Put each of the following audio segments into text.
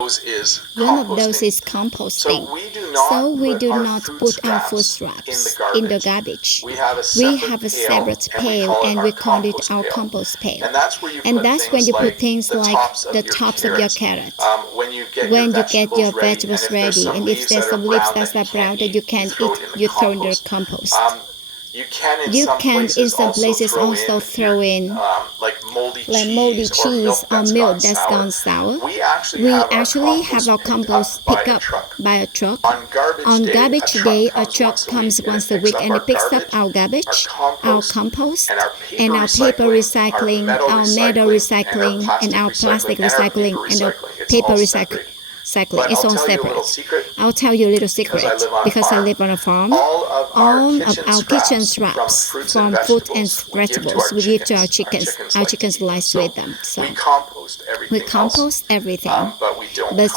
One of those is composting. So we do not put our food scraps in the garbage. We have a separate pail and we call it our compost pail. And that's when you put things like the tops of your carrot. When you get your vegetables ready, and if there's some leaves that are brown that you can't eat, you throw in the compost. You can in some places also throw in like moldy cheese or milk that's gone sour. We actually have our compost picked up by a truck. On garbage day, a truck comes once a week and it picks up our garbage, our compost, and our paper recycling, our metal recycling, and our plastic recycling, and the paper recycling. It's all separate. I'll tell you a little secret. Because I live on a farm, all of our kitchen scraps from food and vegetables we give to our chickens. Our chickens like to eat them. So we compost everything, but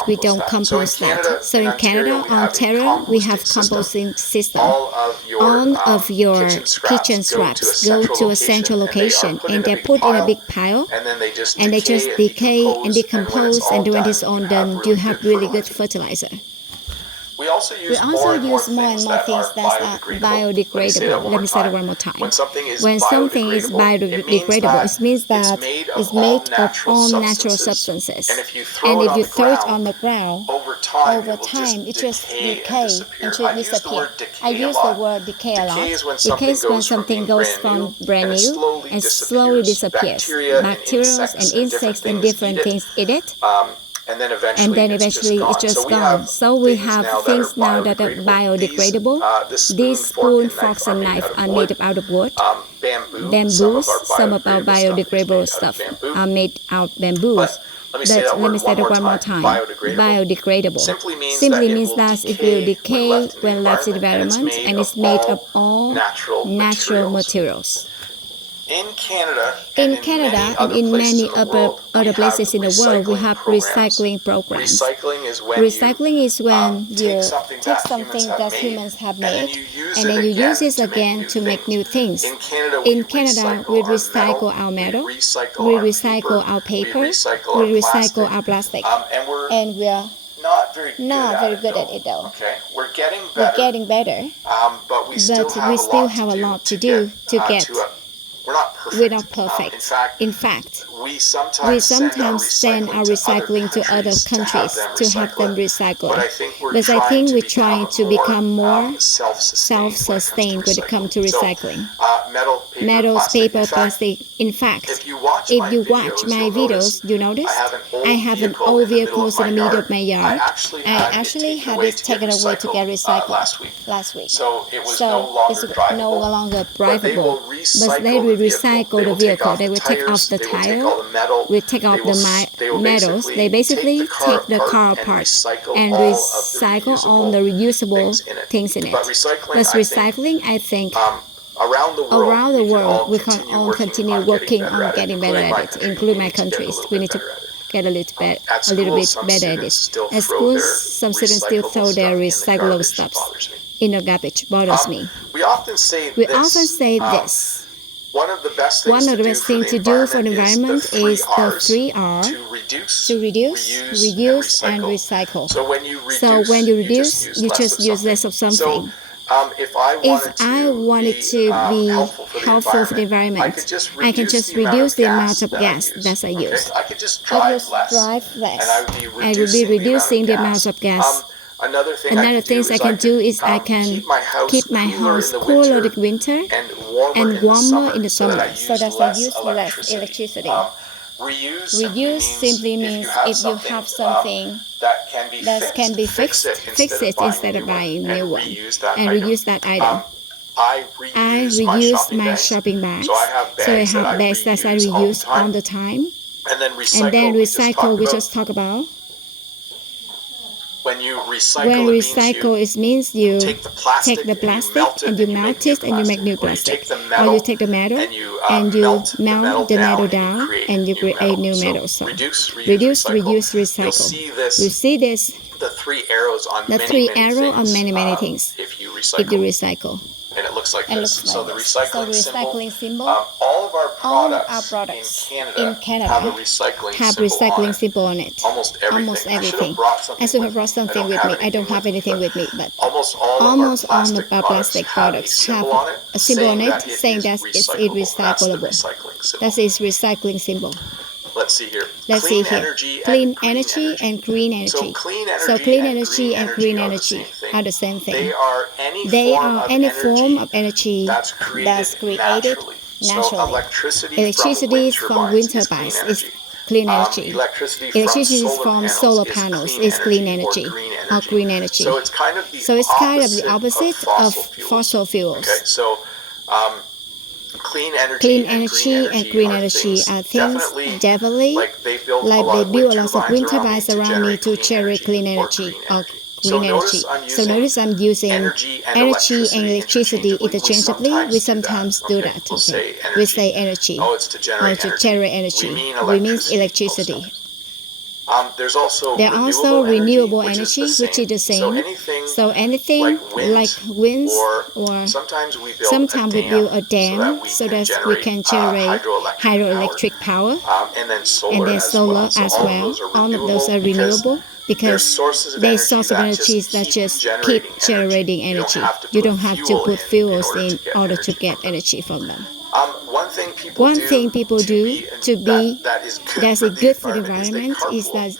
we don't compost that. So in Canada, Ontario, we have composting system. All of your kitchen scraps go to a central location, and they're put in a big pile, and they just decay and decompose, and when it's all done, you have really good fertilizer. We also use more and more things that are biodegradable. Let me say it one more time. When something is biodegradable, it means that it's made of all natural substances. And if you throw it on the ground, over time it just decays and disappears. I use the word decay a lot. Decay is when something goes from brand new and slowly disappears. Bacteria and insects and different things eat it. And then eventually it's just gone. So we have things now that are biodegradable. These spoon, forks, and knife are made out of wood. Bamboos, some of our biodegradable stuff are made out of bamboos. But let me say that one more time. Biodegradable simply means that it will decay when left in the environment, and it's made of all natural materials. In Canada and in many other places in the world, we have recycling programs. Recycling is when you take something that humans have made and then you use it again to make new things. In Canada, we recycle our metal, we recycle our paper, we recycle our plastic, and we are not very good at it though. We're getting better, but we still have a lot to do to get. We're not perfect. In fact, we sometimes send our recycling to other countries to have them recycle. But I think we're trying to become more self-sustained when it comes to recycling. Metals, paper, plastic. In fact, if you watch my videos, you notice I have an old vehicle in the middle of my yard. I actually had it taken away to get recycled last week. So it's no longer drivable. But they will recycle the vehicle. They will take off the tire, will take off the metals. They basically take the car apart and recycle all the reusable things in it. But recycling, I think, around the world, we can all continue working on getting better at it, including my countries. We need to get a little bit better at it. At schools, some students still throw their recyclable stuff in the garbage. Bothers me. We often say this. One of the best things to do for the environment is the 3 R, to reduce, reuse, and recycle. So when you reduce, you just use less of something. If I wanted to be helpful for the environment, I can just reduce the amount of gas that I use. I could just drive less. I will be reducing the amount of gas. Another thing I can do is I can keep my house cooler in the winter and warmer in the summer, so that I use less electricity. Reuse simply means if you have something that can be fixed, fix it instead of buying a new one, and reuse that item. I reuse my shopping bags, so I have bags that I reuse all the time. And then recycle, we just talked about. When recycle, it means you take the plastic and you melt it and you make new plastic. Or you take the metal and you melt the metal down and you create new metal. So reduce, reuse, recycle. You see this, the 3 arrows on many things if you recycle. And looks like and this. looks like So the this. So the recycling symbol, symbol, all of our all of our products products in Canada have a recycling symbol on it. symbol on it. Almost everything. I should have brought something with me. I don't have anything with me, but almost almost all all of our plastic products have a symbol on it saying that it's recyclable. That is recycling symbol. Let's see here. Let's see here. Clean energy and green energy. So clean energy and green energy are the same thing. They are any form of energy that's created naturally. naturally. Electricity from wind turbines is clean energy. Electricity from solar panels is clean energy or green energy. So it's kind of the opposite of fossil fuels. Okay, so clean energy and green energy are things definitely like they build a lot of wind turbines around me to generate clean energy or green energy. So notice I'm using energy and electricity interchangeably. We sometimes do that. Okay, we say energy or to generate energy. We mean electricity. There's also There are also renewable energy, which is the same. So anything like winds or sometimes we build a dam so that we can generate hydroelectric power, and then solar as well. All of those are renewable because they're sources of energy that just keep generating energy. You don't have to put fuels in order to get energy from them. One thing people do to be that's good for the environment is that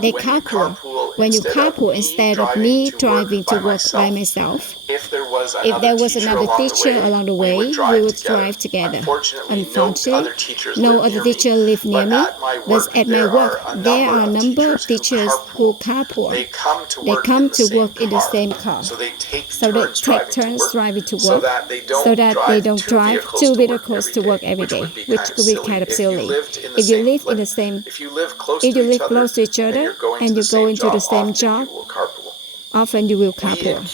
they carpool. When you carpool, instead of me driving to work by myself, if there was another teacher along the way, we would drive together. Unfortunately, no other teacher live near me, but at my work, there are a number of teachers who carpool. They come to work in the same car. So they take turns driving to work so that they don't drive two vehicles to work every day, which could be kind of silly. If you live close to each other and you go into the same job, often you will carpool.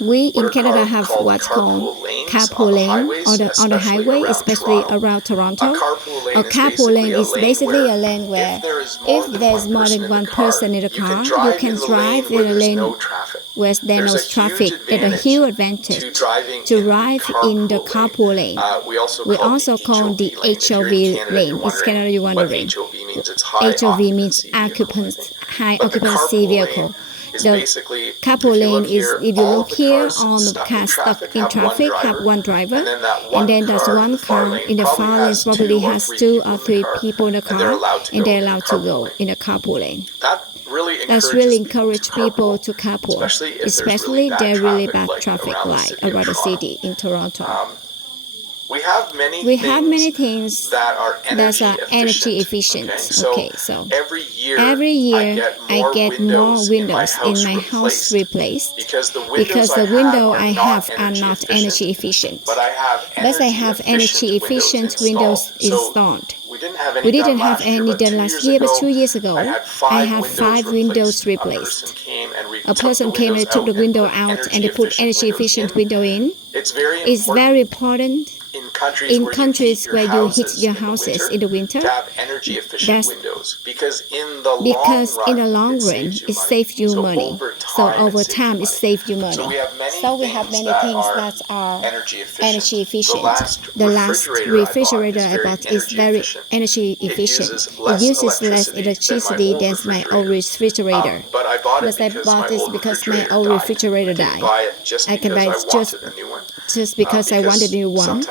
We in Canada have what's called carpool lane on the highway, especially around Toronto. A carpool lane is basically a lane where if there's more than one person in the car, you can drive in a lane where there's no traffic. It's a huge advantage to drive in the carpool lane. We also call the HOV lane. It's Canada you wondering. HOV means high occupancy vehicle. The carpool lane is, if you look here, all the cars stuck in traffic have one driver, and then there's one car in the far lane probably has 2 or 3 people in the car, and they're allowed to go in a carpool lane. That's really encourage people to carpool, especially there are really bad traffic light around the city in Toronto. We have many things that are energy efficient. Okay, so every year I get more windows in my house replaced because the window I have are not energy efficient. But I have energy efficient windows installed. We didn't have any done last year, but 2 years ago, I had 5 windows replaced. A person came and took the window out and they put energy efficient window in. It's very important in countries where you heat your houses in the winter to have energy efficient windows because in the long run it saves you money. So over time it saves you money. So we have many things that are energy efficient. The last refrigerator I bought is very energy efficient. It uses less electricity than my old refrigerator. But I bought this because my old refrigerator died. I can buy it just because I wanted a new one.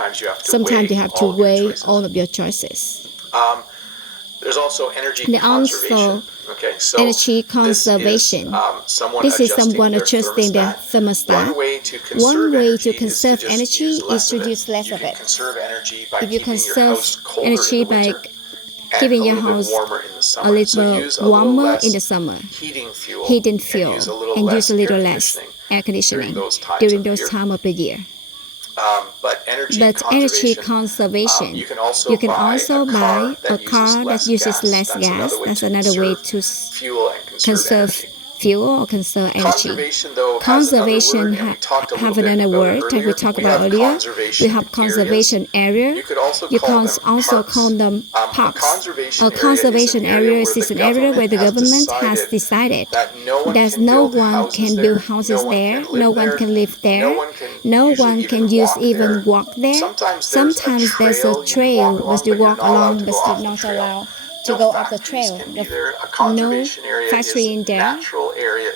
Sometimes you have to weigh all of your choices. There's also energy conservation. Energy conservation. This is someone adjusting the thermostat. One way to conserve energy is to use less of it. If you conserve energy by keeping your house a little warmer in the summer, heating fuel, and use a little less air conditioning during those times of the year. But energy conservation. You can also buy a car that uses less gas. That's another way to conserve fuel or conserve energy. Conservation, though, Conservation have another word that we talked about earlier. We have conservation area. You could also You call can them also parks. call them A parks. A conservation area is an area where the government has decided that no one can build houses there, no one can live there, no one can even walk there. Sometimes there's a trail, but you walk along, but you're not allowed to go up the trail. No factory in there.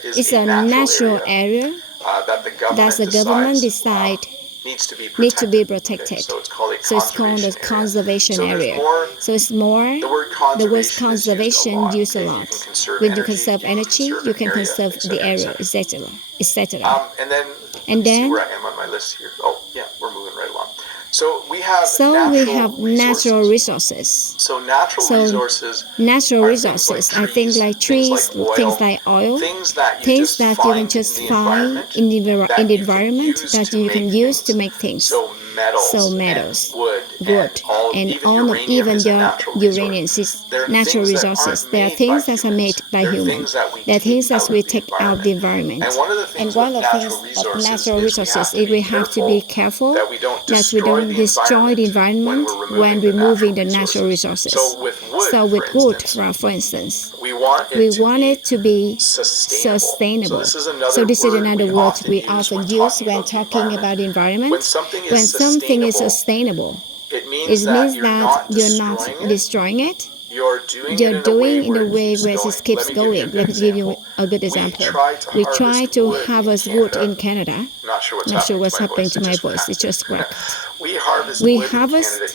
It's a natural area that the government decide needs to be protected. So it's called a conservation area. So it's more, the word conservation used a lot. When you conserve energy, you can conserve the area, etc. etc. And then where I am on my list here. Oh, yeah, we're moving right along. So we have natural resources. So natural resources are things like trees, things like oil, things that you can just find in the environment that you can use to make things. So metals, wood, and even the uranium is natural resources. There are things that are made by humans. There are things that we take out of the environment. And one of the things of natural resources is we have to be careful that we don't destroy the environment when removing the natural resources. So with wood, for instance, we want it to be sustainable. So this is another word we often use when talking about the environment. When something is sustainable, it means that you're not destroying it. You're doing in a way where it keeps going. Let me give you a good example. We try to harvest wood in Canada. Not sure what's happening to my voice. It's just cracked. We harvest wood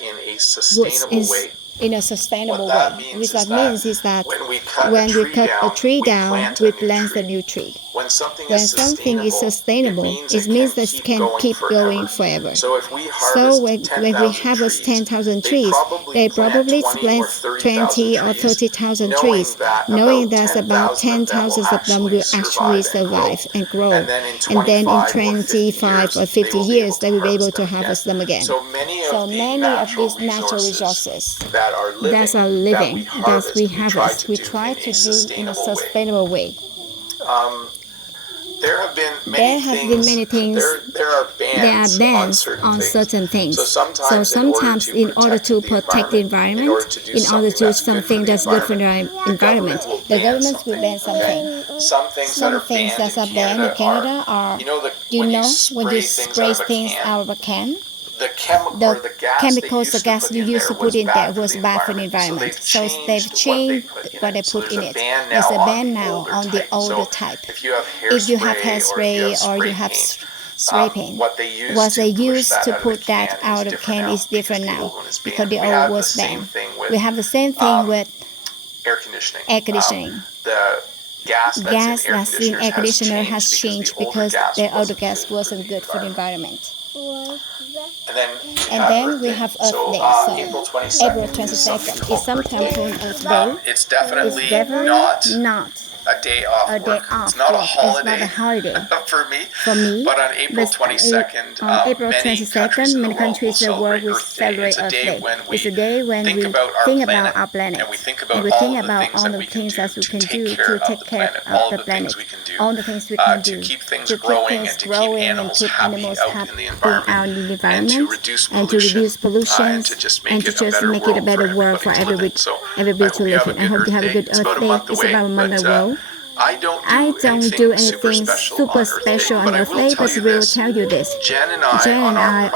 in a sustainable way. In a sustainable way. Which that means is that when we cut a tree down, we plant a new tree. When something is sustainable, it means that it can keep going forever. So when we harvest 10,000 trees, they probably plant 20 or 30,000 trees, knowing that about 10,000 of them will actually survive and grow. And then in 25 or 50 years, they will be able to harvest them again. So many of these natural resources that are living, that we harvest, we try to do in a sustainable way. There have been many things. There are bans on certain things. So sometimes in order to protect the environment, in order to do something that's good for the environment, the government will ban something. Some things that are banned in Canada are, when you spray things out of a can, the chemicals, the gas you used to put in there was bad for the environment. So they've changed what they put in it. There's a ban now on the older type. If you have hairspray or you have spray paint, what they used to put that out of the can is different now because the old was banned. We have the same thing with air conditioning. The gas that's in air conditioner has changed because the other gas wasn't good for the environment. And then we have Earth Day. So April 22nd is sometimes called Earth Day. It's definitely not a day off work. It's not a holiday for me. But on April 22nd, many countries in the world will celebrate Earth Day. It's a day when we think about our planet. And we think about all the things that we can do to take care of the planet. All the things we can do to keep things growing and to keep animals happy out in the environment and to reduce pollution and to just make it a better world for everybody to live in. I hope you have a good Earth Day. It's about a month ago. I don't do anything super special on Earth Day, but we will tell you this. Jen and I on our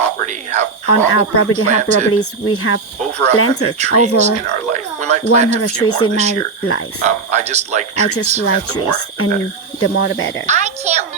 property have properties. We have planted over in our life. We might plant 100 trees in my life. I just like trees. And the more the better. I can't